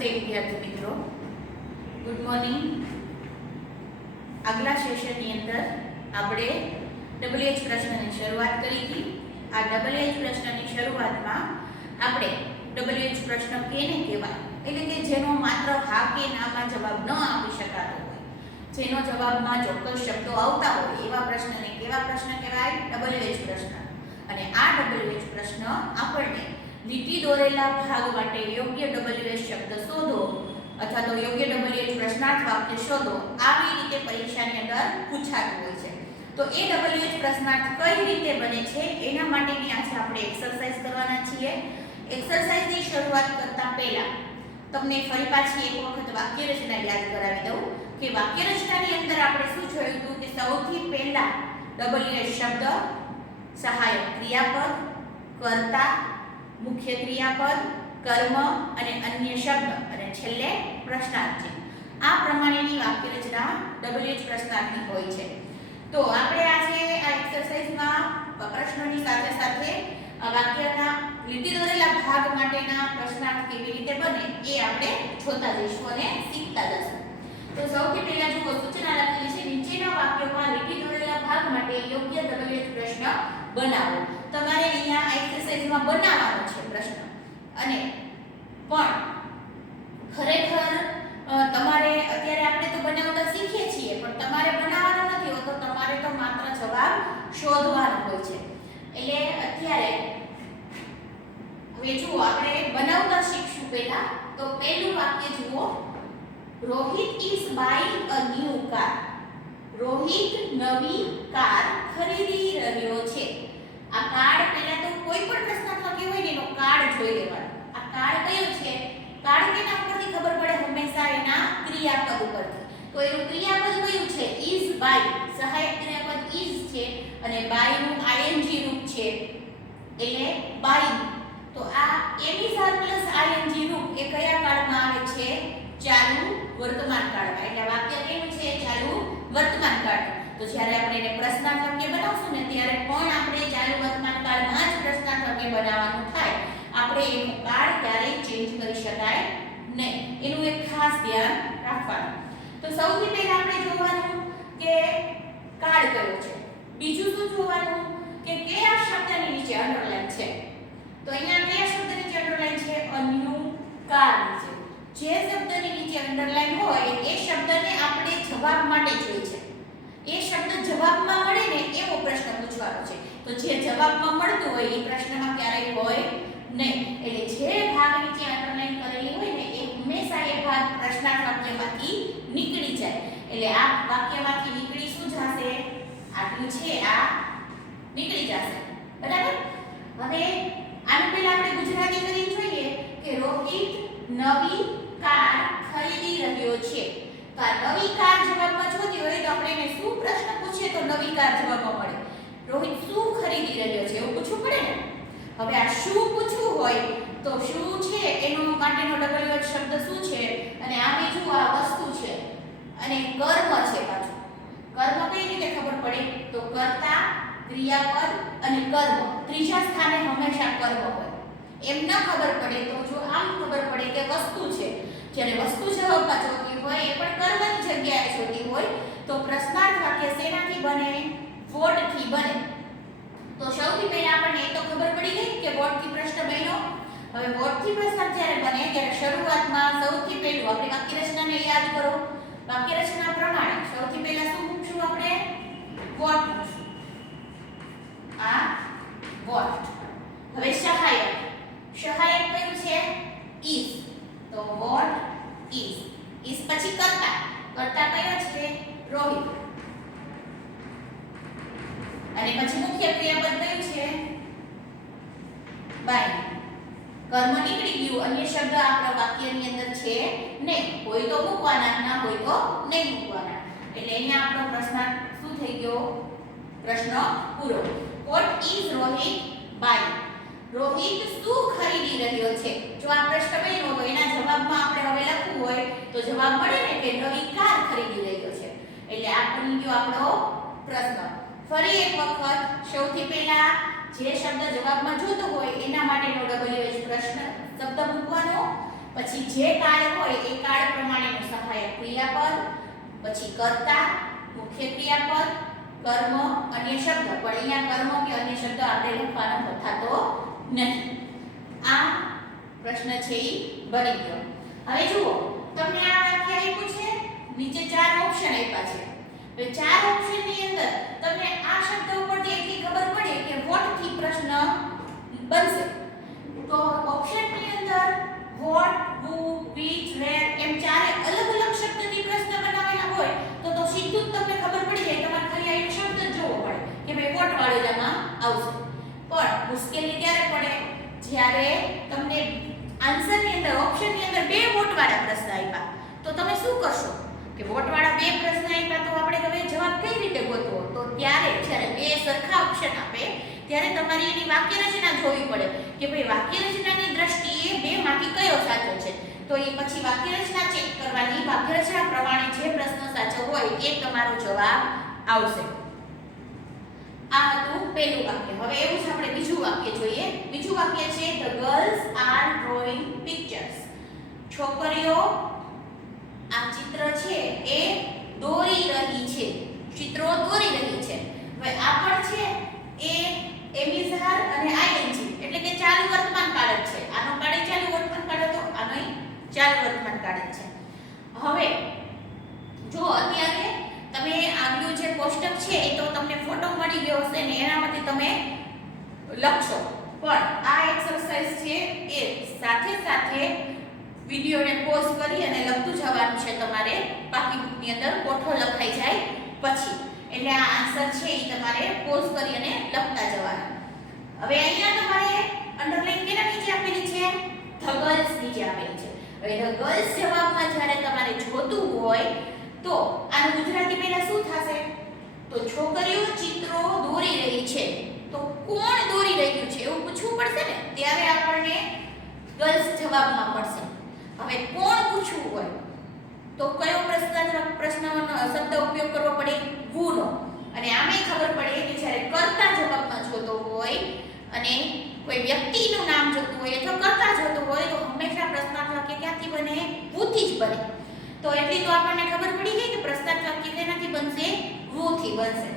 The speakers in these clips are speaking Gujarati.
નમસ્તે વિદ્યાર્થી મિત્રો, ગુડ મોર્નિંગ। આગલા સેશનની અંદર આપણે ડબલ એચ પ્રશ્નની શરૂઆત કરી હતી। આ ડબલ એચ પ્રશ્નની શરૂઆતમાં આપણે ડબલ એચ પ્રશ્ન કેને કહેવાય, એટલે કે જેનો માત્ર હા કે નામાં જવાબ ન આપી શકાતો હોય, જેનો જવાબમાં ચોક્કસ શબ્દો આવતા હોય એવા પ્રશ્નને કેવા પ્રશ્ન કહેવાય? ડબલ એચ પ્રશ્ન। અને આ ડબલ એચ પ્રશ્ન આપણને લીટી દોરેલા ભાગ માટે યોગ્ય WH શબ્દ શોધો અથવા તો યોગ્ય WH પ્રશ્નાર્થ વાક્ય શોધો, આવી રીતે પરીક્ષાની અંદર પૂછાતું હોય છે। તો એ WH પ્રશ્નાર્થ કઈ રીતે બને છે એના માટેની આજે આપણે એક્સરસાઇઝ કરવાના છીએ। એક્સરસાઇઝની શરૂઆત કરતા પહેલા તમને ફરી પાછી એક વખત વાક્ય રચના યાદ કરાવી દઉં કે વાક્ય રચનાની અંદર આપણે શું જોયું હતું કે સૌથી પહેલા WH શબ્દ, સહાયક ક્રિયાપદ, કર્તા, મુખ્ય ક્રિયાપદ, કર્મ અને અન્ય શબ્દ અને છેલ્લે પ્રશ્નાર્થ છે। આ પ્રમાણેની વાક્ય રચના WH પ્રશ્નાર્થની હોય છે। તો આપણે આજે આ એક્સરસાઇઝમાં પ્રશ્નોની સાથે સાથે વાક્યના લીટી દોરેલા ભાગ માટેના પ્રશ્નાર્થ કેવી રીતે બને એ આપણે જોતા જઈશું અને શીખતા જઈશું। તો સૌથી પહેલા જુઓ, સૂચના લખેલી છે, નીચેના વાક્યોમાં લીટી દોરેલા ભાગ માટે યોગ્ય WH પ્રશ્ન બનાવો। તમારે અહીંયા આ એક્સરસાઇઝમાં બનાવવાનો છે પ્રશ્ન, અને પણ ખરેખર તમારે અત્યારે આપણે તો બનાવતા શીખીએ છીએ, પણ તમારે બનાવવાનો નથી હોતો, તમારે તો માત્ર જવાબ શોધવાનો હોય છે। એટલે અત્યારે હવે જુઓ, આપણે બનાવતા શીખશું પહેલા। તો પહેલું વાક્ય જુઓ, Rohit is buying a new car. Rohit નવી કાર ખરીદી રહ્યો છે। આ કાર્ડ પહેલા તો કોઈ પણ પ્રશ્નાર્થ વાક્ય હોય ને એનો કાર્ડ જોઈ લેવાનો। આ કાર્ડ કયો છે? કાર્ડ કેના ઉપરથી ખબર પડે? હંમેશા એના ક્રિયાપદ ઉપરથી। તો એનું ક્રિયાપદ કયું છે? ઇઝ બાય, સહાયક ક્રિયાપદ ઇઝ છે અને બાય નું ing રૂપ છે, એટલે બાય। તો આ એમિઝાર પ્લસ ing રૂપ એ કયા કાળમાં આવે છે? ચાલુ વર્તમાન કાળમાં। એટલે વાક્ય કેવું છે? ચાલુ વર્તમાન કાળ। તો જ્યારે આપણે એને પ્રશ્નાર્થ વાક્ય બનાવશું ને ત્યારે પણ આપણે ચાલુ વર્તમાન કાળમાં જ પ્રશ્નાર્થ વાક્ય બનાવવાનું થાય। આપણે એનો કાળ ક્યારેય ચેન્જ કરી શકાય નહીં, એનું એક ખાસ ધ્યાન રાખવાનું। તો સૌથી પહેલા આપણે જોવાનું કે કાળ કયો છે। બીજું શું જોવાનું કે કયા શબ્દની નીચે અંડરલાઈન છે। તો અહીંયા કયા શબ્દ નીચે અંડરલાઈન છે? અ ન્યૂ કાર નીચે જે શબ્દની નીચે અંડરલાઈન હોય એ શબ્દને આપણે જવાબ માટે જોઈ છે। એ શબ્દ જવાબમાં મળે ને એવો પ્રશ્ન પૂછવાનો છે। તો જે જવાબમાં મળતું હોય એ પ્રશ્નમાં ક્યારેય હોય નહીં। એટલે જે ભાગ નીચે અંડરલાઈન કરેલી હોય ને એ હંમેશા એ ભાગ પ્રશ્નાર્થ વાક્યમાંથી નીકળી જાય। એટલે આ વાક્યમાંથી નીકળી શું જશે? આટલું છે આ નીકળી જશે, બરાબર। હવે આનું પહેલા આપણે ગુજરાતી કરી જોઈએ કે રોહિત નવી કાર ખરીદી રહ્યો છે। તો આ નવી કાર જવાબમાં જોતી હોય તો આપણે એને શું પ્રશ્ન પૂછીએ તો નવી કાર જવાબમાં મળે? રોહિત શું ખરીદી રહ્યો છે એવું પૂછવું પડે ને। હવે આ શું પૂછવું હોય તો શું છે એનો માટેનો WH શબ્દ શું છે, અને આ બીજું આ વસ્તુ છે અને કર્મ છે પાછું। કર્મ કઈ રીતે ખબર પડે? તો કર્તા, ક્રિયાપદ અને કર્મ ત્રીજા સ્થાને હંમેશા કર્મ હોય। એમ ન ખબર પડે તો જો આમ ખબર પડે કે વસ્તુ છે, જ્યારે વસ્તુ જવાબમાં જોતી હોય એ પણ કર્મની જગ્યાએ જોતી હોય તો પ્રશ્નાર્થ વાક્ય શેનાથી બને? વોટ થી બને। તો સૌથી પહેલા આપણને એ તો ખબર પડી ગઈ કે વોટ થી પ્રશ્ન બન્યો। હવે વોટ થી પ્રશ્ન જ્યારે બને ત્યારે શરૂઆતમાં સૌથી પહેલું આપણે વાક્ય રચનાને યાદ કરો। વાક્ય રચના પ્રમાણે સૌથી પહેલા શું મૂકશું? આપણે વોટ મૂકશું। આ વોટ। હવે સહાયક, સહાયક કયું છે? ઇઝ। તો વોટ ઇઝ। ઇઝ પછી કર્તા, કર્તા કયો છે? રોહિત। અને પછી મુખ્ય ક્રિયાપદ કયું છે? બાય। કર્મ નીકળી ગયું, અન્ય શબ્દ આપણા વાક્યની અંદર છે નહીં, હોય તો મૂકવાના, ના હોય તો નહીં મૂકવાના। એટલે અહીંયા આપણો પ્રશ્ન શું થઈ ગયો? પ્રશ્ન પૂરો। What is Rohit buy? Rohit શું ખરીદી રહ્યો છે? જો આ પ્રશ્ન બન્યો હોય એના જવાબમાં આપણે હવે લખવું હોય તો જવાબ મળે ને કે નવી કાર ખરીદી રહ્યો છે। એટલે આ બની ગયો આપણો પ્રશ્ન। ફરી એક વખત સૌથી પહેલા જે શબ્દ જવાબમાં જોતો હોય એના માટેનો WH પ્રશ્ન શબ્દ મૂકવાનો, પછી જે કાળ હોય એ કાળ પ્રમાણેનું સહાયક ક્રિયાપદ, પછી કર્તા, મુખ્ય ક્રિયાપદ, કર્મ, અન્ય શબ્દ. પણ અહીંયા કર્મ કે અન્ય શબ્દ આપણે લખવાનો થતો નહીં. આ પ્રશ્ન છે ઈ બની ગયો. હવે જુઓ, તમને આ વાક્ય આપ્યું છે, નીચે 4 ઓપ્શન આપ્યા છે. હવે 4 ઓપ્શન ની અંદર તમને આ શબ્દ ઉપરથી એટલી ખબર પડે કે વોટ થી પ્રશ્ન બનશે. તો ઓપ્શન ની અંદર વોટ, હુ, which, where એમ ચારે અલગ અલગ શબ્દથી પ્રશ્ન બનાવેલા હોય તો સીધું જ તમને ખબર પડી જાય. તમારે ખાલી આ એક શબ્દ જ જોવો પડે કે ભાઈ વોટ વાળો આમાં આવશે. પણ મુશ્કેલી ત્યારે પડે જ્યારે તમને આન્સરની અંદર ઓપ્શનની અંદર 2 વોટ વાળા પ્રશ્ન આપ્યા. તો તમે શું કરશો કે વોટ વાળા 2 પ્રશ્ન આપ્યા તો આપણે હવે જવાબ કઈ રીતે ગોતવો? તો ત્યારે જ્યારે 2 સરખા ઓપ્શન આપે ત્યારે તમારે એની વાક્ય રચના જોવી પડે કે ભાઈ વાક્ય રચનાની દ્રષ્ટિએ 2 માંથી કયો સાચો છે. તો એ પછી વાક્ય રચના ચેક કરવાની, વાક્ય રચના પ્રમાણે જે પ્રશ્ન સાચો હોય એ તમારો જવાબ આવશે. આ હતું પહેલું વાક્ય. હવે એવું જ આપણે બીજું વાક્ય જોઈએ. બીજું વાક્ય છે the girls are drawing pictures. છોકરીઓ આ ચિત્ર છે એ દોરી રહી છે. ચિત્રો દોરી રહી છે. હવે આ પણ છે એ એમિઝાર અને આઈએનજી એટલે કે ચાલુ વર્તમાન કાળ જ છે. આનો કાળ ચાલુ વર્તમાન કાળ હતો, આનો ચાલુ વર્તમાન કાળ જ છે. હવે જો અત્યારે તમે આગલું જે કોષ્ટક છે એ તો તમને ફોટો મળી ગયો હશે ને એનામાંથી તમે લખશો. પણ આ એક્સરસાઇઝ છે એ સાથે સાથે વિડિયોને પોઝ કરી અને લખતું જવાનું છે તમારે. બાકી બુકની અંદર કોઠો લખાઈ જાય પછી એટલે આ આન્સર છે એ તમારે પોઝ કરી અને લખતા જવાના. હવે અહીંયા તમારે અંડરલાઈન કેના નીચે આપેલી છે? ધ ગર્લ્સ નીચે આપેલી છે. હવે ધ ગર્લ્સ જવાબમાં જ્યારે તમારે જોતું હોય તો આનું ગુજરાતી પહેલા શું થશે? તો છોકરીઓ ચિત્રો દોરી રહી છે. તો કોણ દોરી રહ્યું છે એવું પૂછવું પડશે ને, ત્યારે આપણને ગર્લ્સ જવાબમાં મળશે. હવે કોણ પૂછવું હોય તો કયો પ્રશ્નનો શબ્દ ઉપયોગ કરવો પડે? who નો. અને આમે ખબર પડે કે જ્યારે કર્તા જવાબમાં જોતો હોય અને કોઈ વ્યક્તિનું નામ જોતું હોય અથવા કર્તા જોતું હોય તો હંમેશા પ્રશ્નાર્થ વાક્ય ક્યાંથી બને? who થી જ બને. તો એટલી તો આપણને ખબર પડી ગઈ કે પ્રશ્નાર્થ વાક્ય કેનાથી બનશે? who થી બનશે.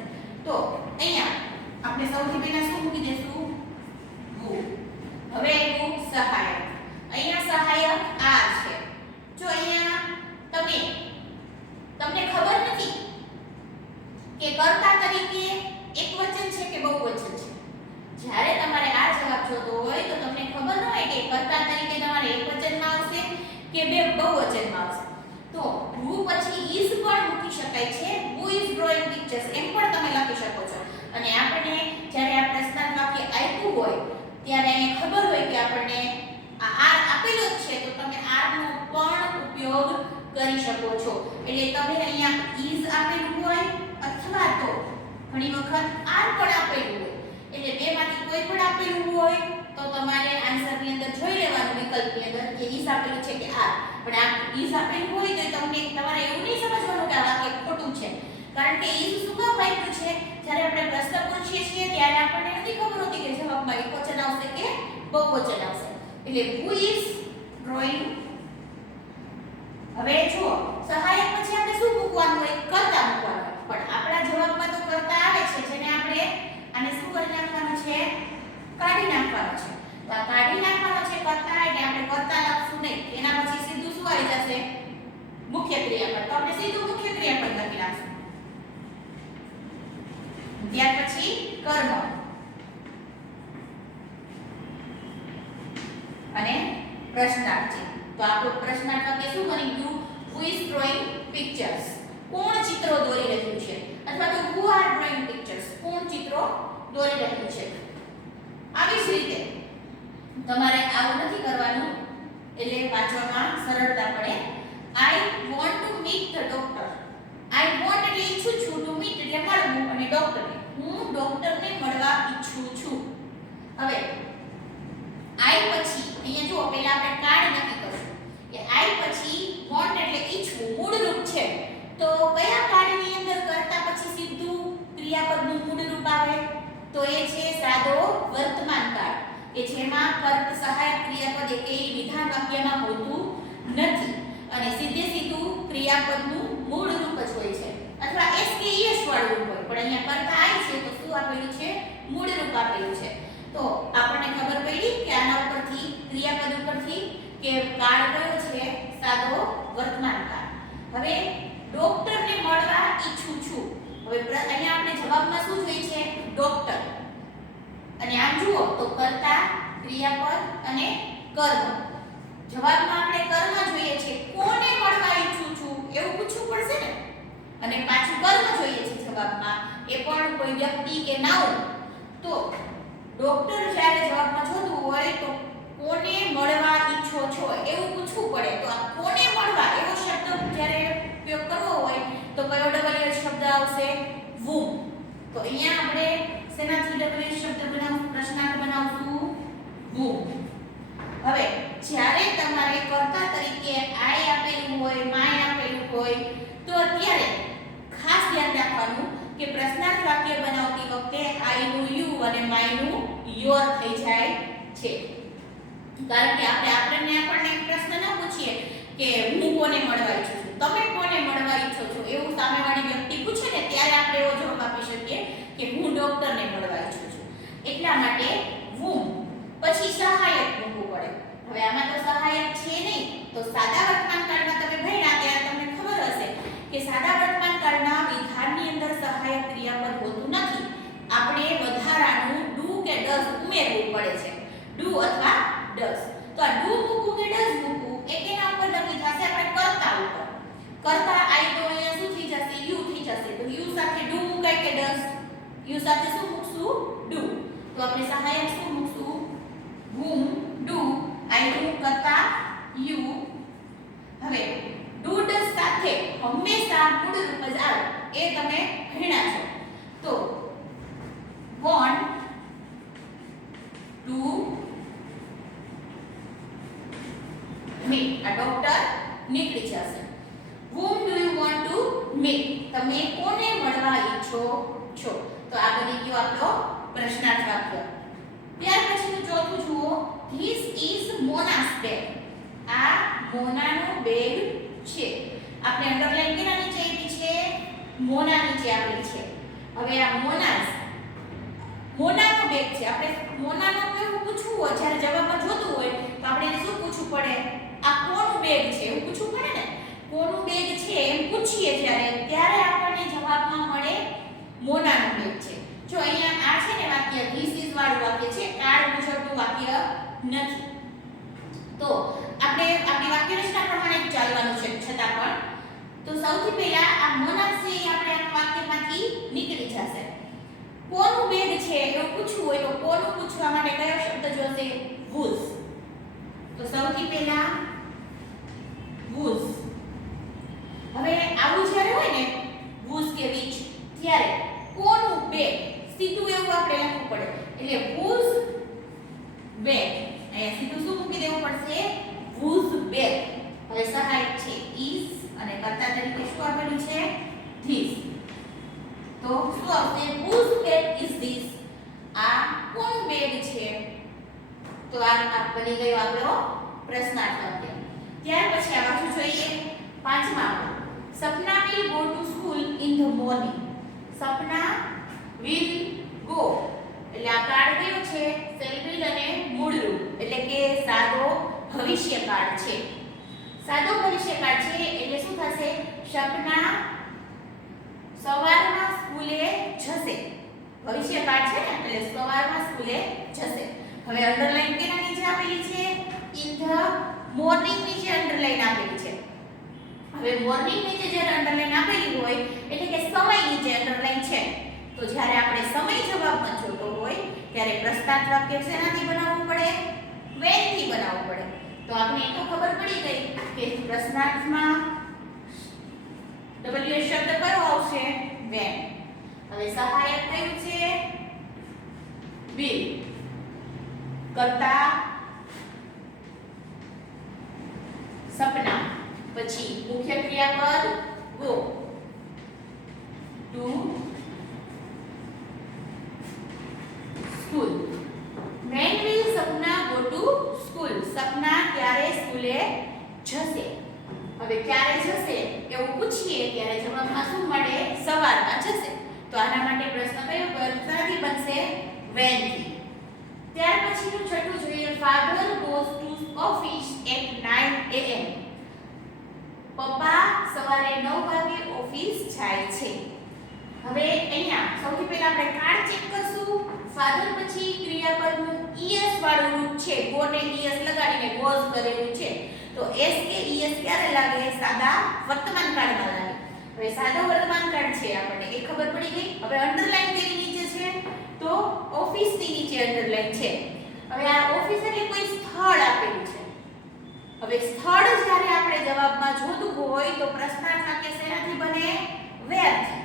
તો અહીંયા આપણે સૌથી પહેલા શું મૂકી દેશું? who. હવે આવ્યું સહાયક. અહીંયા સહાયક આ છે. જો અહીંયા તમને ખબર નથી કે કર્તા તરીકે એકવચન છે કે બહુવચન છે. જ્યારે તમારે આ જવાબ જોતો હોય તો તમને ખબર ન હોય કે કર્તા તરીકે તમારે એકવચનમાં આવશે કે બહુવચનમાં આવશે. તો who પછી is પણ મૂકી શકાય છે. who is drawing pictures એમ પણ તમે લખી શકો છો. અને આપણે જ્યારે આ પ્રશ્નાર્થ વાક્ય આપ્યું હોય ત્યારે અહીંયા ખબર હોય કે આપણને આ r આપેલો જ છે તો તમે r નો પણ ઉપયોગ કરી શકો છો. એટલે તમે અહીંયા is આપેલું હોય અથવા તો ઘણી વખત r પણ આપેલું હોય એટલે બેમાંથી કોઈ પણ આપેલું હોય તો તમારે આન્સરની અંદર જોઈ લેવાનું વિકલ્પની અંદર કે is આપેલું છે કે r. પણ આ is આપેલું હોય તો તમારે એવું નહીં સમજવાનું કે આ વાક્ય ખોટું છે. કારણ કે is શું કામ આપ્યું છે? જ્યારે આપણે પ્રશ્ન પૂછીએ છીએ ત્યારે આપણને નથી ખબર હોતી કે જવાબમાં એકવચન આવશે કે બહુવચન આવશે. એટલે who is drawing. હવે જો સહાયક પછી આપણે શું મૂકવાનું હોય? કર્તા મૂકવાનું. પણ આપણા જવાબમાં તો કર્તા આવે છે જેને આપણે આને શું કરી નાખવાનું છે? કાઢી નાખવાનું છે. તો આ કાઢી નાખવાનો છે કર્તા એટલે આપણે કર્તા લખશું નહીં. એના પછી સીધું શું આવી જશે? મુખ્ય ક્રિયાપદ. તો આપણે સીધું મુખ્ય ક્રિયાપદ લખી નાખશું. ત્યાર પછી કર્મ અને પ્રશ્નાર્થ. તો આપણું પ્રશ્નાર્થ વાક્ય શું બની ગયું? who is drawing pictures. કોણ ચિત્રો દોરી રહ્યું છે? અથવા તો who are drawing pictures. કોણ ચિત્રો દોરી રહ્યું છે? આવી જ રીતે તમારે આવું નથી કરવાનું એટલે વાંચવામાં સરળતા પડે. I want to meet the doctor. I want એટલે ઈચ્છું છું, to meet એટલે મળવું અને ડોક્ટરને. હું ડોક્ટરને મળવા ઈચ્છું છું. હવે I પછી અહીંયા જુઓ પહેલા આપણે કાર્ડ નક્કી કરશું કે I પછી want એટલે ઈચ્છવું મૂળ રૂપ છે. તો કયા કાર્ડની અંદર કરતા પછી સીધું ક્રિયાપદનું મૂળ રૂપ આવે? તો એ છે સાદો વર્તમાન કાળ. કે જેમાં કર્ત સહાયક ક્રિયાપદ એકેય વિધાન વાક્યમાં હોતું નથી અને સીધે સીધું ક્રિયાપદનું મૂળ રૂપ જ હોય છે અથવા એસ કે ઈએસ વાળું રૂપ હોય, પણ અહીંયા કર્તા આઈ છે તો શું આપેલું છે? મૂળ રૂપ આપેલું છે. તો આપણને ખબર પડી કે આના ઉપરથી ક્રિયાપદ ઉપરથી કે કાળ કયો છે? સાદો વર્તમાન કાળ. હવે ડોક્ટરને મળવા ઈચ્છું છું. હવે અહીંયા આપણે જવાબમાં શું જોઈએ છે? ડોક્ટર. અને આમ જુઓ તો કર્તા, ક્રિયાપદ અને કર્મ. જવાબમાં આપણે કર્મ જોઈએ છે. કોને મળવા ઈચ્છું છું એવું પૂછવું પડશે ને. અને પાછું કર્મ જોઈએ છે જવાબમાં, એ પણ કોઈ વ્યક્તિ કે નાઉન. તો ડોક્ટર જ્યારે જવાબમાં જોતું હોય તો કોને મળવા ઈચ્છો છો એવું પૂછવું પડે. તો આ કોને મળવા એવો શબ્દ જ્યારે ઉપયોગ કરવો હોય તો કયો ડબલ શબ્દ આવશે? whom. તો અહીંયા આપણે શેનાથી ડબલ શબ્દ બનાવશું? પ્રશ્નાર્થ બનાવશું whom. હવે જ્યારે તમારે કર્તા તરીકે આઈ આપેલું હોય, માય આપેલું હોય તો અત્યારે ખાસ ધ્યાન રાખવાનું કે પ્રશ્નાર્થ વાક્ય બનાવતી વખતે આઈ નું યુ અને માય નું યોર થઈ જાય છે. કારણ કે આપણને એક પ્રશ્ન ન પૂછીએ કે હું કોને મળવા ઈચ્છું છું, તમે કોને મળવા ઈચ્છો છો એવું સામેવાળી વ્યક્તિ પૂછે ને ત્યારે આપણે એવો જવાબ આપી શકીએ કે હું ડોક્ટરને મળવા ઈચ્છું છું. એટલા માટે whom પછી સહાયક મૂકવું પડે. હવે આમાં તો સહાયક છે નહીં, તો સાદા વર્તમાન કાળમાં તમે ભણ્યા ત્યારે તમને ખબર હશે કે સાદા વર્તમાન કાળના વિધાનની અંદર સહાયક ક્રિયાપદ હોતું નથી. આપણે વધારાનું ડુ કે ડઝ ઉમેરવું પડે છે. ડુ અથવા ડઝ. તો આ ડુ મૂકવું કે ડઝ મૂકવું એ કેના ઉપર નક્કી થશે? આપણે કર્તા ઉપર. કર્તા આઈ તો અહીંયા શું થઈ જશે? યુ થઈ જશે. તો યુ સાથે ડુ મુકાય કે ડઝ? યુ સાથે શું મૂકશું? ડુ. તો આપણે સહાયક શું મૂકશું? whom, ડુ, આઈ ડુ, કર્તા યુ. હવે ડુ ડઝ સાથે હંમેશા મૂળ રૂપ જ આવે એ તમે ભણ્યા છો. તો want to meet. આ ડોક્ટર નીકળી જશે. whom do you want to meet? તમે કોને મળવા ઈચ્છો છો? તો આ બની ગયો આપણો પ્રશ્નાર્થ વાક્ય. ત્યાર પછીનું ચોથું જુઓ. This is Mona's bag. આ મોનાનો બેગ છે. આપણે અંડરલાઈન કેના નીચે આપી છે? મોના નીચે આપેલી છે. હવે આ મોનાનો બેગ છે. આપણે મોનાનો કેવું પૂછવું હોય જ્યારે જવાબમાં જોતું હોય તો આપણે એને શું પૂછવું પડે? આ કોનું બેગ છે એવું પૂછવું પડે ને. કોનું બેગ છે એમ પૂછીએ ત્યારે આપણને જવાબમાં મળે મોનાનો બેગ છે. જો અહીંયા આ છે ને વાક્ય ધીસ ઇઝ વાળું વાક્ય છે, કાળ મુજબનું વાક્ય નથી. તો આપણે આપણી વાક્ય રચના પ્રમાણે જ ચાલવાનું છે. છતાં પણ તો સૌથી પહેલા આ મોના છે આપણે આ વાક્યમાંથી નીકળી જશે. કોનું બેગ છે એવું પૂછવું હોય તો કોનું પૂછવા માટે કયો શબ્દ જોશે? whose. તો સૌથી પહેલા whose. હવે આવું જ્યારે હોય ને whose કે which ત્યારે કોનું બેગ સીધું એવું આપણે લખવું પડે. એટલે whose bag. અહીંયા સીધું શું મૂકી દેવું પડશે? whose bag. હવે સહાયક છે is અને કર્તા તરીકે શું આપેલું છે? this. તો શું આવશે? whose bag is this? આ કોનું બેગ છે? તો આ બની ગયો આપણો પ્રશ્નાર્થ વાક્ય. ત્યાર પછી આ વાક્ય જોઈએ પાંચમા. સપના will go to school in the morning. Sapna will go એટલે આ કાળ કયો છે? શેલ will અને મૂળ રૂપ એટલે કે સાદો ભવિષ્યકાળ છે. સાદો ભવિષ્યકાળ છે એટલે શું થશે? સપના સવારમાં સ્કૂલે જશે. ભવિષ્યકાળ છે ને એટલે સવારમાં સ્કૂલે જશે. હવે અંડરલાઈન કેના નીચે આપેલી છે? ઇન ધ મોર્નિંગ નીચે અંડરલાઈન આપેલી છે. હવે મોર્નિંગ નીચે જ્યારે અંડરલાઈન આપેલી હોય એટલે કે સમય નીચે અંડરલાઈન છે. તો જ્યારે આપણે સમય જવાબમાં જોતો હોય ત્યારે પ્રશ્નાર્થ વાક્ય શેનાથી બનાવવું પડે? when થી બનાવવું પડે. તો આપણે એ તો ખબર પડી ગઈ કે પ્રશ્નાર્થમાં ડબલ્યુ શબ્દ કયો આવશે? when. હવે સહાયક કયું છે? will. કર્તા સપના. પછી મુખ્ય ક્રિયાપદ go. to school. when will Sapna go to school? Sapna ક્યારે સ્કૂલે જશે? હવે ક્યારે જશે એવું પૂછીએ ત્યારે જવાબમાં શું મળે? સવારમાં જશે. તો આના માટે પ્રશ્ન કયો કરતાથી બનશે? when થી. ત્યાર પછીનું છઠ્ઠું જોઈએ. father goes to office at 9 am. પપ્પા સવારે 9 વાગે ઓફિસ જાય છે. હવે અહીંયા સૌથી પહેલા આપણે કાર્ડ ચેક કરશું. ફાધર પછી ક્રિયાપદનું es વાળું રૂપ છે. ગો ને es લગાડીને goes કરેલું છે. તો s કે es ક્યારે લાગે? સાદા વર્તમાન કાળમાં લાગે. હવે સાદો વર્તમાન કાળ છે આપણને એ ખબર પડી ગઈ. હવે અંડરલાઈન તેની નીચે છે તો ઓફિસ ની નીચે અંડરલાઈન છે. હવે આ ઓફિસ એટલે કોઈ સ્થળ આપેલું છે. હવે સ્થળ જ્યારે આપણે જવાબમાં જોતું હોય તો પ્રશ્નાર્થ વાક્ય શેનાથી બને? where થી.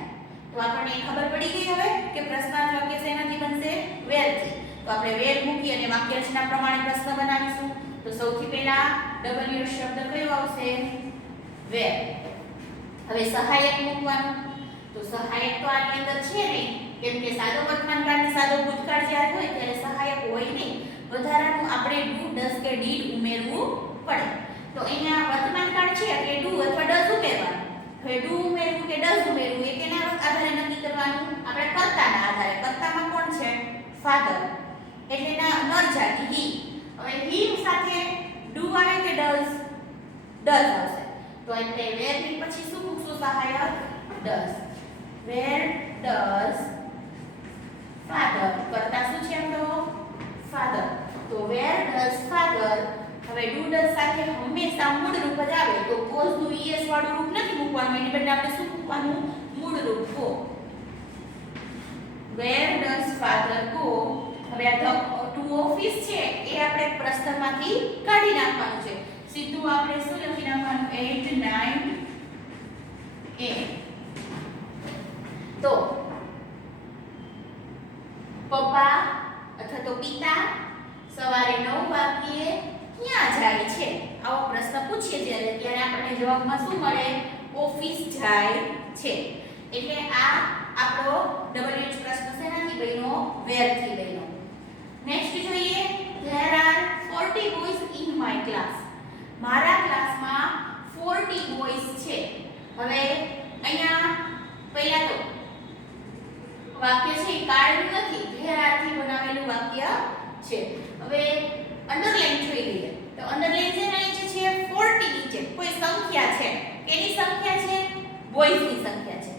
તો આપણને ખબર પડી ગઈ હવે કે પ્રશ્નાર્થ વાક્ય શેનાથી બનશે? where થી. તો આપણે where મૂકી અને વાક્ય રચના પ્રમાણે પ્રશ્ન બનાવીશું. તો સૌથી પહેલા w શબ્દ કયો આવશે? where. હવે સહાયક મૂકવાનું. તો સહાયક તો આની અંદર છે નહીં કેમ કે સાદો વર્તમાન કાળ ને સાદો ભૂતકાળ જ્યારે હોય ત્યારે સહાયક હોય નહીં. વધારાનું આપણે do does કે did ઉમેરવું પડે. તો અહીંયા વર્તમાન કાળ છે એટલે do અથવા does ઉમેરવાનું. હવે do ઉમેરવું કે does ઉમેરવું એ કેના આધારે નક્કી કરવાનું? આપણે કર્તાના આધારે. કર્તામાં કોણ છે? father. એટલે નર જાતિ he. હવે he સાથે do આવે કે does? does આવશે. તો એટલે where ની પછી શું મૂકશું? સહાયક does. where does father. કર્તા શું છે? તો father. તો where does father. હવે do does સાથે હંમેશા મૂળ રૂપ જ આવે. તો goes નું es વાળું રૂપ નથી મૂકવાનું. એની બદલે આપણે શું મૂકવાનું? મૂળ રૂપ go. where does father go. હવે આ to office છે એ આપણે પ્રશ્નમાંથી કાઢી નાખવાનું છે. સીધું આપણે શું લખી નાખવાનું? 8 9 am. તો પપ્પા અથવા તો પિતા સવારે 9 વાગ્યે ક્યાં જાય છે? આવો પ્રશ્ન પૂછીએ ત્યારે આપણને જવાબમાં શું મળે? ઓફિસ જાય છે. એટલે આ આપણો WH પ્રશ્ન શેનાથી બન્યો? where થી બન્યો. નેક્સ્ટ જોઈએ. there are 40 boys in my class. મારા ક્લાસમાં 40 બોયસ છે. હવે અહીંયા પહેલા તો વાક્ય છે કાર્ડ નથી, there are થી બનાવેલું વાક્ય છે. હવે અંડરલાઈન જોઈ લઈએ. તો અંડરલાઈન શેના નીચે છે? 40 નીચે કોઈ સંખ્યા છે. કેની સંખ્યા છે? બોયસની સંખ્યા છે.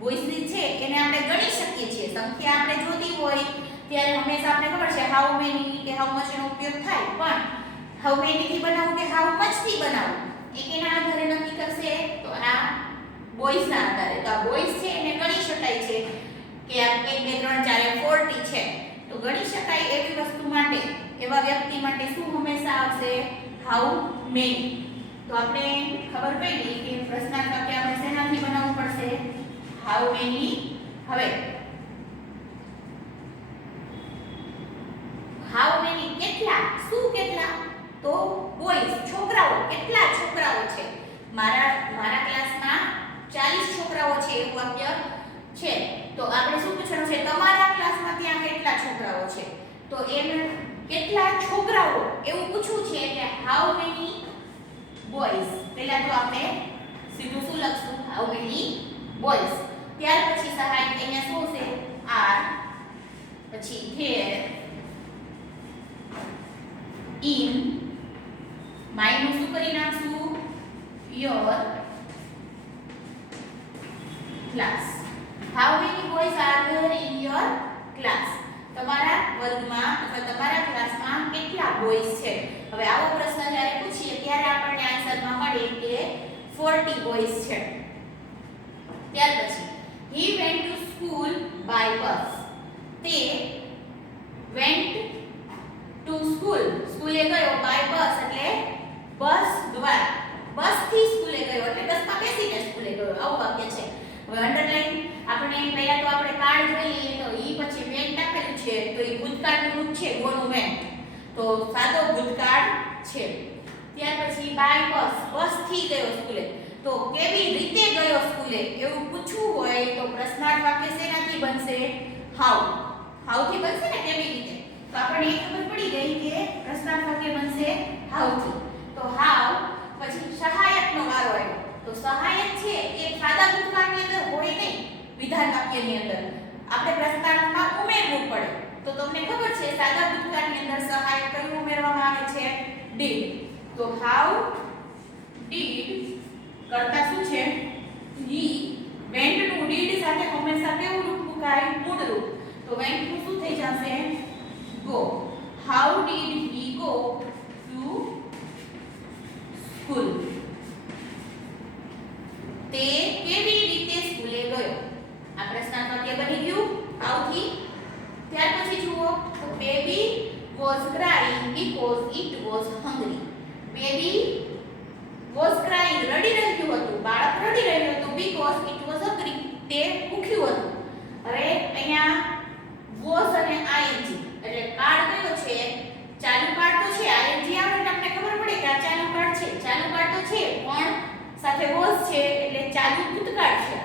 બોયસની છે એને આપણે ગણી શકીએ છીએ. સંખ્યા આપણે જોતી હોય ત્યારે હંમેશા આપણે ખબર છે હાઉ મેની કે હાઉ મચ નો ઉપયોગ થાય. પણ હાઉ મેની થી બનાવવું કે હાઉ મચ થી બનાવવું એ કેના આધારે નક્કી કરશે? તો આ બોયસ ના આધારે. તો આ બોયસ છે એને ગણી શકાય છે કે આ 1 2 3 4 40 છે. તો ગણી શકાય એવી વસ્તુ માટે, એવા વ્યક્તિ માટે શું હંમેશા આવશે? How many. તો આપણે ખબર પડી કે પ્રશ્નાર્થ વાક્ય આપણે શેનાથી બનાવવું પડશે? How many. હવે હાઉ મેની કેટલા? શું કેટલા? તો બોયસ છોકરાઓ. કેટલા છોકરાઓ છે? મારા ક્લાસમાં 40 છોકરાઓ છે એવું વાક્ય છે. તો આપણે શું પૂછવાનું છે? તમારા ક્લાસમાં ત્યાં કેટલા છોકરાઓ છે? તો એમ કેટલા છોકરાઓ એવું પૂછવું છે એટલે હાઉ મેની બોયસ. પહેલા તો આપણે સીધું શું લખશું? How many boys. ત્યાર પછી સહાયક અહીંયા શું છે? આર. પછી there in માયનું શું કરી નાખશું? your class. how many boys are there in your class? તમારા વર્ગમાં અથવા તમારા ક્લાસમાં કેટલા બોયસ છે? હવે આવો પ્રશ્ન જ્યારે પૂછીએ ત્યારે આપણને આન્સરમાં મળે કે 40 બોયસ છે. ત્યાર પછી he went to school by bus. તે went to school સ્કૂલે ગયો by bus એટલે બસ દ્વારા. બસ થી સ્કૂલે ગયો એટલે બસમાં બેસીને સ્કૂલે ગયો આવું વાક્ય છે. હવે અંડરલાઈન આપણે પહેલા તો આપણે કાર્ડ જોઈ લઈએ. તો ઈ પછી વેન્ટ આપેલું છે તો ઈ ભૂતકાળનું રૂપ છે ગોનું વેન્ટ. તો સાદો ભૂતકાળ છે. ત્યાર પછી બાય બસ. બસ થી ગયો સ્કૂલે. તો કેવી રીતે ગયો સ્કૂલે એવું પૂછવું હોય તો પ્રશ્નાર્થ વાક્ય શેનાથી બનશે? હાઉ. હાઉ થી બનશે ને કેવી રીતે. તો આપણને એ ખબર પડી ગઈ કે પ્રશ્નાર્થ વાક્ય બનશે હાઉ થી. તો હાઉ પછી સહાયકનો વારો આવ્યો. તો સહાયક છે એ સાદા ભૂતકાળની અંદર હોય નહીં, વિધાન વાક્યની અંદર આપણે પ્રશ્નાર્થમાં ઉમેરવું પડે. તો તમને ખબર છે સાદા ભૂતકાળની અંદર સહાયક કયું ઉમેરવામાં આવે છે? ડીડ. તો હાઉ ડીડ કરતા શું છે? હી. વેન્ટ નું ડીડ સાથે હંમેશા કેવું રૂપ મુકાય? મૂળ રૂપ. તો વેન્ટ નું શું થઈ જશે? Go. How did he go to school. તે કેવી રીતે સ્કૂલે ગયો? આ પ્રશ્નાર્થ વાક્ય બની ગયું હાઉ થી. ત્યાર પછી જુઓ તો baby was crying because it was hungry. Baby was crying રડી રહ્યું હતું, બાળક રડી રહ્યું હતું because it was hungry, તે ભૂખ્યું હતું. હવે અહીંયા was અને ing એટલે કાળ કયો છે? ચાલુ કાળ તો છે. ing આવે એટલે આપણે ખબર પડે કે આ ચાલુ કાળ છે. ચાલુ કાળ તો છે પણ સાથે was છે એટલે ચાલુ ભૂતકાળ છે.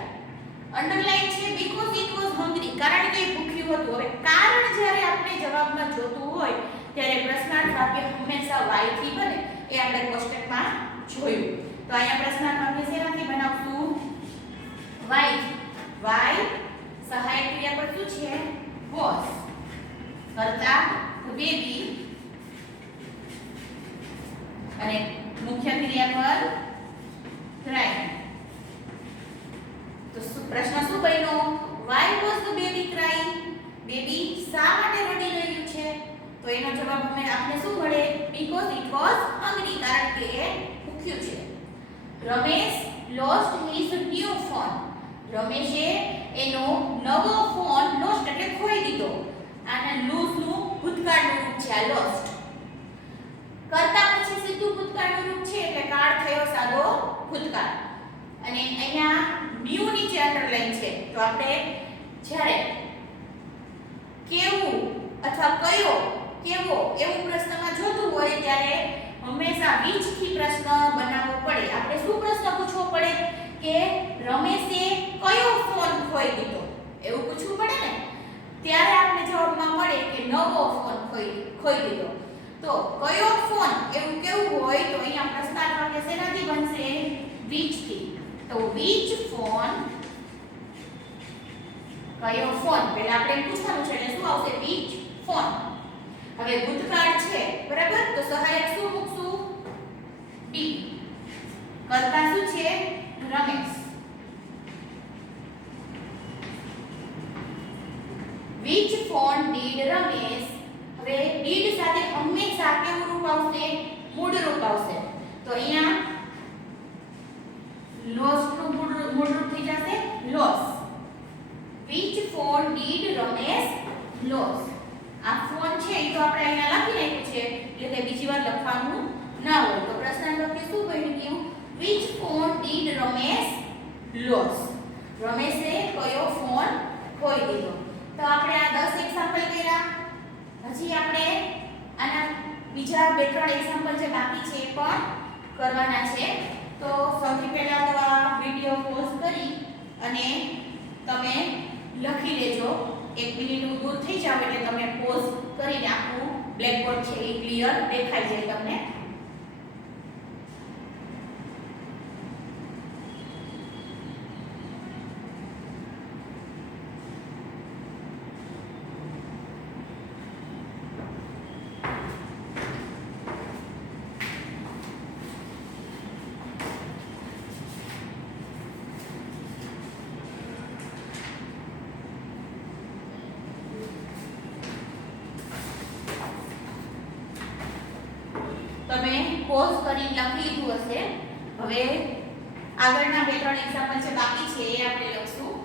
અંડરલાઈન છે because it was hungry, કારણ કે ભૂખ્યું હતું. હવે કારણ જ્યારે આપણે જવાબમાં જોતું હોય ત્યારે પ્રશ્નાર્થ વાક્ય હંમેશા y થી બને, એ આપણે કોષ્ટકમાં જોયું. તો અહીંયા પ્રશ્નાર્થ વાક્ય શેનાથી બનાવશું? y. y સહાયક ક્રિયાપદ શું છે? was. કરતા બેબી અને મુખ્ય ક્રિયાપદ crying. તો પ્રશ્ન શું બન્યો? why was the baby crying? Baby શા માટે રડી રહ્યું છે? તો એનો જવાબ આપણે શું મળે? because it was hungry, કારણ કે એ ભૂખ્યું છે. Ramesh lost his new phone. રમેશે એનો નવો ફોન lost એટલે ખોઈ દીધો. આના lose નું ભૂતકાળનું રૂપ છે આ lost. કરતા પછી સીધું ભૂતકાળનું રૂપ છે એટલે કાળ થયો સાદો ભૂતકાળ. અને અહીંયા ન્યુ નીચે અંડરલાઈન છે. તો આપણે જ્યારે કેવું અથવા કયો, કેવો એવું પ્રશ્નમાં જોતું હોય ત્યારે હંમેશા which થી પ્રશ્ન બનાવવો પડે. આપણે શું પ્રશ્ન પૂછવો પડે કે રમેશે કયો ફોન ખોઈ દીધો, એવું પૂછવું પડે ને. ત્યારે આપણે જવાબમાં મળે કે નવો ફોન ખોઈ દીધો. તો કયો ફોન એવું કેવું હોય તો અહીંયા પ્રશ્નાર્થ વાક્ય શેનાથી બનશે? which થી. તો which phone, કયો ફોન, પહેલા આપણે પૂછવાનું છે એટલે શું આવશે? which phone. હવે ભૂતકાળ છે બરાબર, તો સહાયક શું મૂકશું? ડી. કરતા શું છે? Ramesh. which phone did Ramesh. હવે did સાથે હંમેશા કેવું રૂપ આવશે? મૂળ રૂપ આવશે. તો અહીંયા lost નું મૂળ રૂપ થઈ જશે loss. which phone did Ramesh loss. આ ફોન છે એ તો આપણે અહીંયા લખી નાખ્યું છે એટલે બીજી વાર લખવાનું ના હોય. તો પ્રશ્નાર્થ વાક્ય શું બની ગયું? which phone did Ramesh loss. રમેશે કયો ફોન ખોઈ દીધો. તો આપણે આ 10 એક્ઝામ્પલ કર્યા. હજી આપણે આના બીજા 2-3 એક્ઝામ્પલ જે બાકી છે એ પણ કરવાના છે. તો સૌથી પહેલા તો આ વિડિયો પોઝ કરી અને તમે લખી લેજો. 1 મિનિટ દૂર થઈ જાવ એટલે તમે પોઝ કરીને આખું બ્લેકબોર્ડ છે એ ક્લિયર દેખાઈ જાય તમને. તમે પોઝ કરી લખી લીધું હશે. હવે આગળના 2-3 એક્ઝામ્પલ છે બાકી છે એ આપણે લખશું.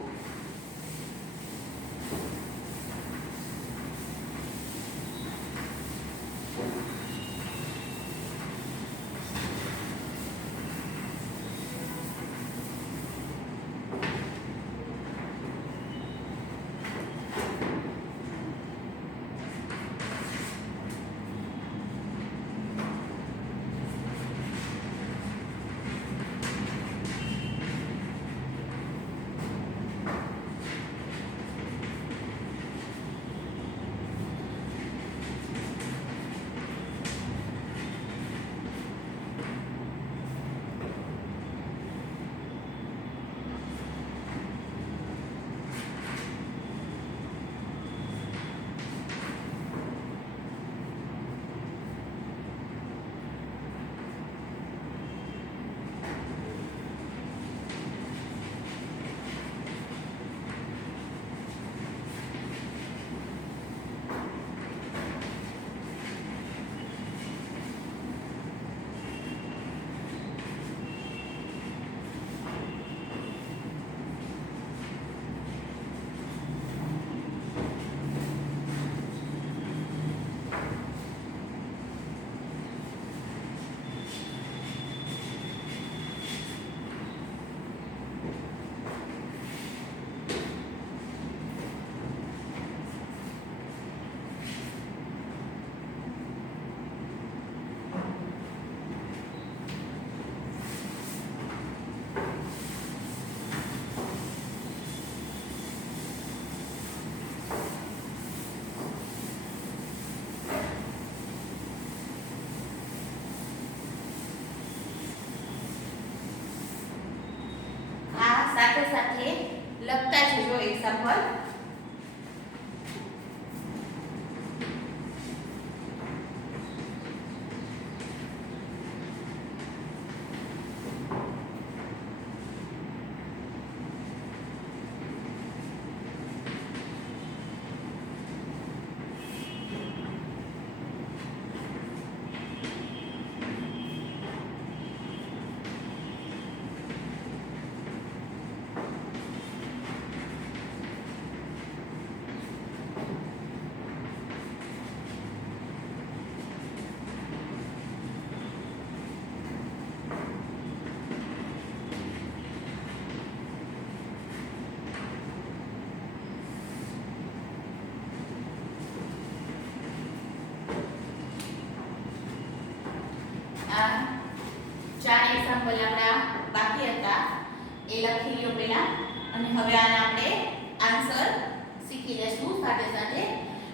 સાથે સાથે.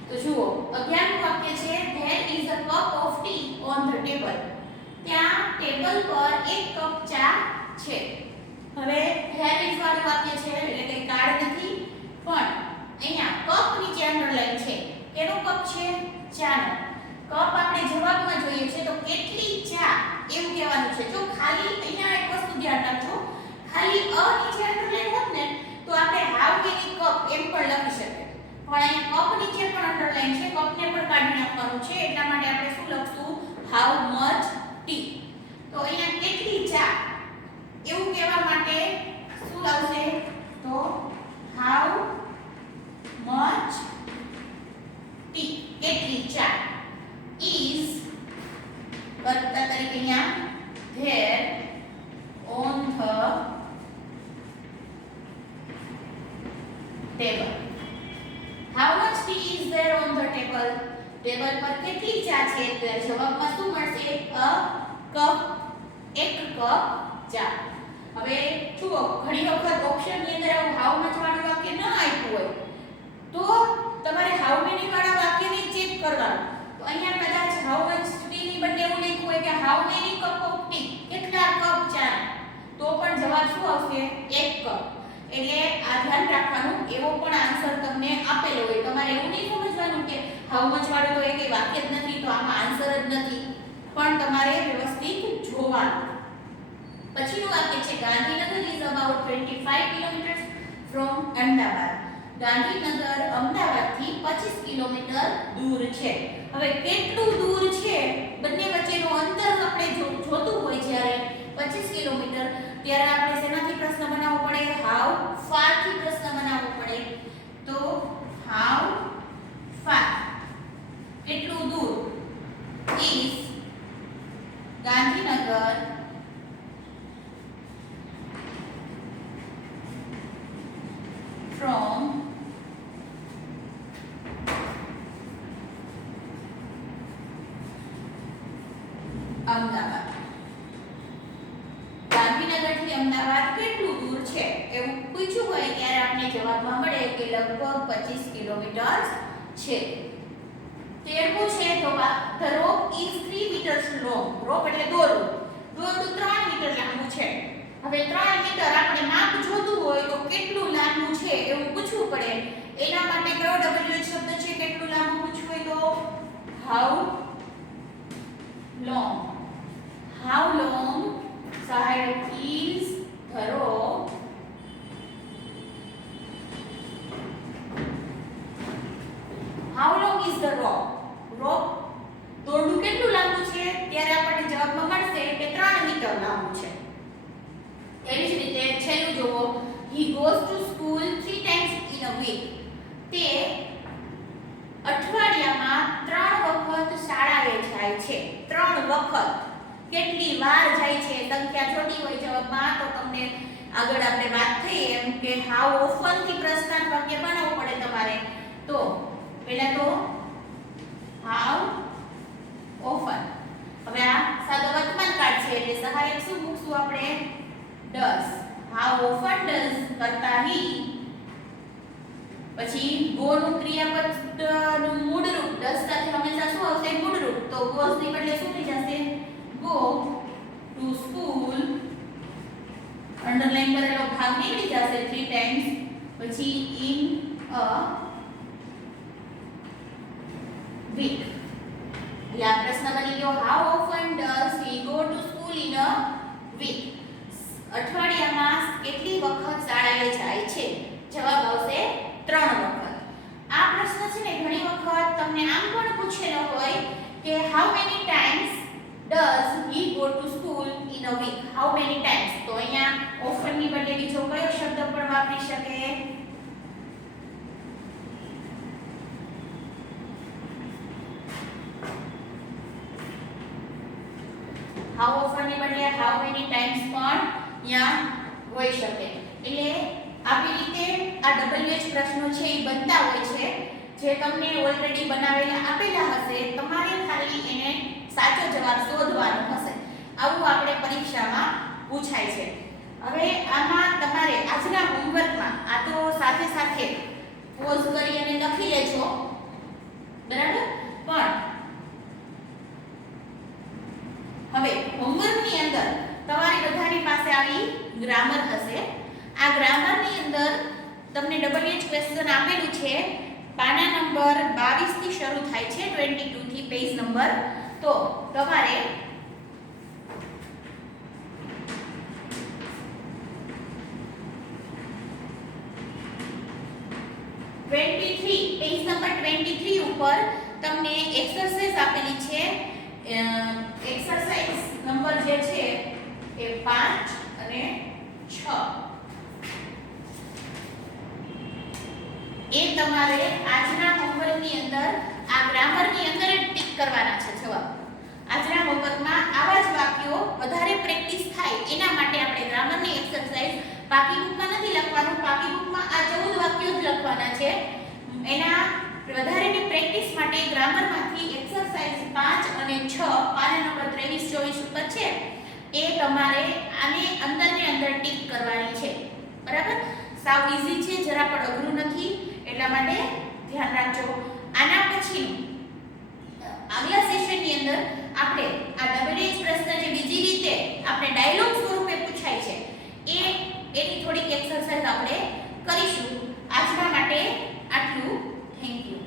તો જુઓ 11મું વાક્ય છે there is a cup of tea on the table. ત્યાં ટેબલ પર એક કપ ચા છે. હવે there is વાળું વાક્ય છે એટલે કે કાર્ડ નથી, પણ અહીંયા કપ નીચે અંડરલાઈન છે. કેનો કપ છે? ચાનો. કપ આપણે જવાબમાં જોઈએ છે તો કેટલી ચા એવું કહેવાનું છે. જો ખાલી અહીંયા એક વસ્તુ ધ્યાન રાખજો, ખાલી અ નીચે અંડરલાઈન હોત ને તો આપણે હાઉ મેની કપ એમ પણ લખી શકીએ, પણ અહીંયા કપ નીચે પણ અંડરલાઈન છે, કપને પણ કાઢી નાખવાનું છે. એટલા માટે આપણે શું લખશું? How much T. તો અહીંયા કેટલી ચા એવું કહેવા માટે શું આવશે? તો હાઉ મચ ટી, કેટલી ચા. is કર્તા તરીકે અહીંયા there on the table. how much tea is there on the table? Table પર કેટલી ચા છે? તો જવાબમાં શું મળશે? a cup, એક કપ ચા. હવે જુઓ ઘણી વખત ઓપ્શનની અંદર આવું હાઉ મચ વાળું વાક્ય ન આપ્યું હોય તો તમારે હાઉ મેની વાળા વાક્યને ચેક કરવાનું. તો અહીંયા કદાચ હાઉ મચ ટી ની બદલે એવું લખ્યું હોય કે how many cup of T, કેટલા કપ ચા, તો પણ જવાબ શું આવશે? એક કપ. એટલે આ ધ્યાન રાખવાનું, એવો પણ આન્સર તમને આપેલો હોય. તમારે એવું નહીં સમજવાનું કે હાઉ મચ વાળું તો એક વાક્ય જ નથી તો આમાં આન્સર જ નથી, પણ તમારે વ્યવસ્થિત જોવાનું. પછીનું વાક્ય છે Gandhinagar is about 25 kilometre from Ahmedabad. Gandhinagar અમદાવાદથી 25 કિલોમીટર દૂર છે. હવે કેટલું દૂર છે બંને વચ્ચેનું અંતર આપણે જોતું હોય જ્યારે 25 કિલોમીટર, ત્યારે આપણે શેનાથી પ્રશ્ન બનાવવો પડે? હાઉ ફાર થી પ્રશ્ન બનાવવો પડે. તો હાઉ ફાર, કેટલું દૂર, is ગાંધીનગર from અમદાવાદ. ગાંધીનગરથી અમદાવાદ કેટલું દૂર છે એવું પૂછ્યું હોય ત્યારે આપણે જવાબમાં મળે કે લગભગ 25 કિલોમીટર છે. 13મું છે તો the rope is 3 meters long. રોપ એટલે દોરડું. દોરડું 3 મીટર લાંબુ છે. હવે 3 મીટર આપણે માપ જોતું હોય તો કેટલું લાંબુ છે એવું પૂછવું પડે. એના માટે કયો WH શબ્દ છે કેટલું લાંબુ પૂછવું હોય તો how long. how long side is the rope? how long is the rope? rope દોરડું કેટલું લાંબુ છે ત્યારે આપણને જવાબમાં મળશે કે 3 મીટર લાંબુ છે. એવી જ રીતે છેલ્લું જોવો he goes to school 3 times in a week. તે અઠવાડિયામાં 3 વખત શાળાએ જાય છે. 3 વખત કેટલી વાર જાય છે? સંખ્યા છોટી હોય જવાબમાં તો તમને આગળ આપણે વાત થઈ એમ કે how often થી પ્રશ્નાર્થ વાક્ય બનાવવું પડે તમારે. તો પહેલા તો how often. હવે આ સાદો વર્તમાન કાળ છે એટલે સહાયક શું મૂકશું આપણે? does. how often does કરતા he. પછી go નું ક્રિયાપદ નું મૂળ રૂપ does સાથે હંમેશા શું આવશે? મૂળ રૂપ. તો goes ની બદલે શું થઈ જશે? go to school. અંડરલાઈન કરેલો ભાગ નીકળી જશે 3 times. પછી in a week. એટલે આ પ્રશ્ન બની ગયો how often does he go to school in a week? અઠવાડિયામાં કેટલી વખત શાળાએ જાય છે? જવાબ આવશે 3 વખત. આ પ્રશ્ન છે ને ઘણી વખત તમને આમ પણ પૂછેલો હોય કે how many times does he go to school in a week? how many times? તો અહીંયા often ની બદલે બીજો કયો શબ્દ પણ વાપરી શકે? how often ની બદલે how many times પણ ત્યાં હોઈ શકે. એટલે આવી રીતે આ WH પ્રશ્નો છે એ બનતા હોય છે જે તમને ઓલરેડી બનાવેલા આપેલા હશે. તમારે ખાલી એને સાચો જવાબ શોધવાનો હશે. આવું આપણે પરીક્ષામાં પૂછાય છે. હવે આમાં તમારે આજના હોમવર્કમાં આ તો સાથે સાથે પોઝ કરી અને લખી લેજો, બરાબર. પણ હવે હોમવર્કની અંદર તમારી બધાની પાસે આવી ગ્રામર હશે. આ ગ્રામરની અંદર તમને WH ક્વેશ્ચન આપેલું છે. પાના નંબર 22 થી શરૂ થાય છે, 22 થી પેજ નંબર. તો તમારે પેજ નંબર 23 ઉપર તમને એક્સરસાઇઝ આપેલી છે. એક્સરસાઇઝ નંબર જે છે એ 5 અને 6 એ તમારે આજના હોમવર્કની અંદર આ ગ્રામરની અંદર જ ટિક કરવાના છે જવાબ. આજના હોમવર્કમાં આવા જ વાક્યો વધારે પ્રેક્ટિસ થાય એના માટે આપણે ગ્રામરની એક્સરસાઇઝ બાકી બુકમાં નથી લખવાનું. બાકી બુકમાં આ 14 વાક્યો જ લખવાના છે. એના વધારેની પ્રેક્ટિસ માટે ગ્રામરમાંથી એક્સરસાઇઝ 5 અને 6 પાના નંબર 23 24 ઉપર છે એ તમારે આને અંદરને અંદર ટિક કરવાની છે, બરાબર. સાવ ઈઝી છે, જરા પણ અઘરું નથી, એટલા માટે ધ્યાન રાખજો. આના પછી આગલા સેશનની અંદર આપણે આ WH પ્રશ્ન જે બીજી રીતે આપણે ડાયલોગ સ્વરૂપે પૂછાય છે એની થોડીક એક્સરસાઇઝ આપણે કરીશું. આજના માટે આટલું. Thank you.